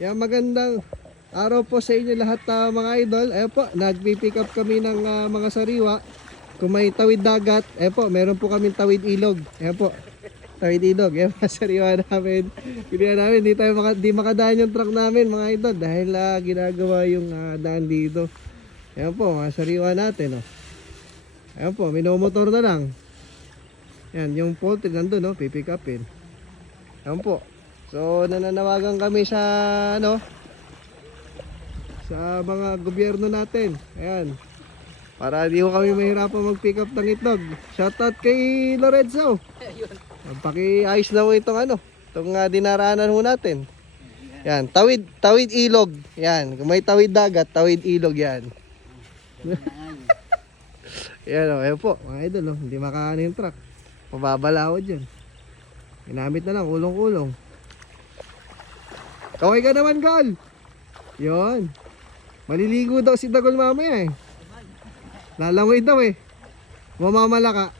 Yan, magandang araw po sa inyo lahat mga idol. Ayan po, nagpipick up kami ng mga sariwa. Kung may tawid dagat, ayan po, meron po kaming tawid ilog. Ayan po, tawid ilog. Ayan mga sariwa namin. Kiniya namin, di makadaan yung truck namin mga idol. Dahil ginagawa yung daan dito. Ayan po, mga sariwa natin. Oh. Ayan po, minomotor na lang. Ayan, yung poultry nandun, no? Pipick upin. Ayan po. So nananawagan kami sa sa mga gobyerno natin. Ayan. Para di ko kami mahirapan mag-pick up ng itlog. Shoutout kay Lorenzo. Paki-ayos na ho itong itong dinaraanan ho natin. Yan, tawid ilog. Yan, kung may tawid dagat, tawid ilog yan. Yan ayan po, mga idol hindi makaano yung truck. Mababala ho dyan. Ginamit na lang, ulong-ulong. Kaway ka naman, Gal. Yon. Maliligo daw si Dagol mamaya eh. Lalangoy daw eh. Mamamalaka.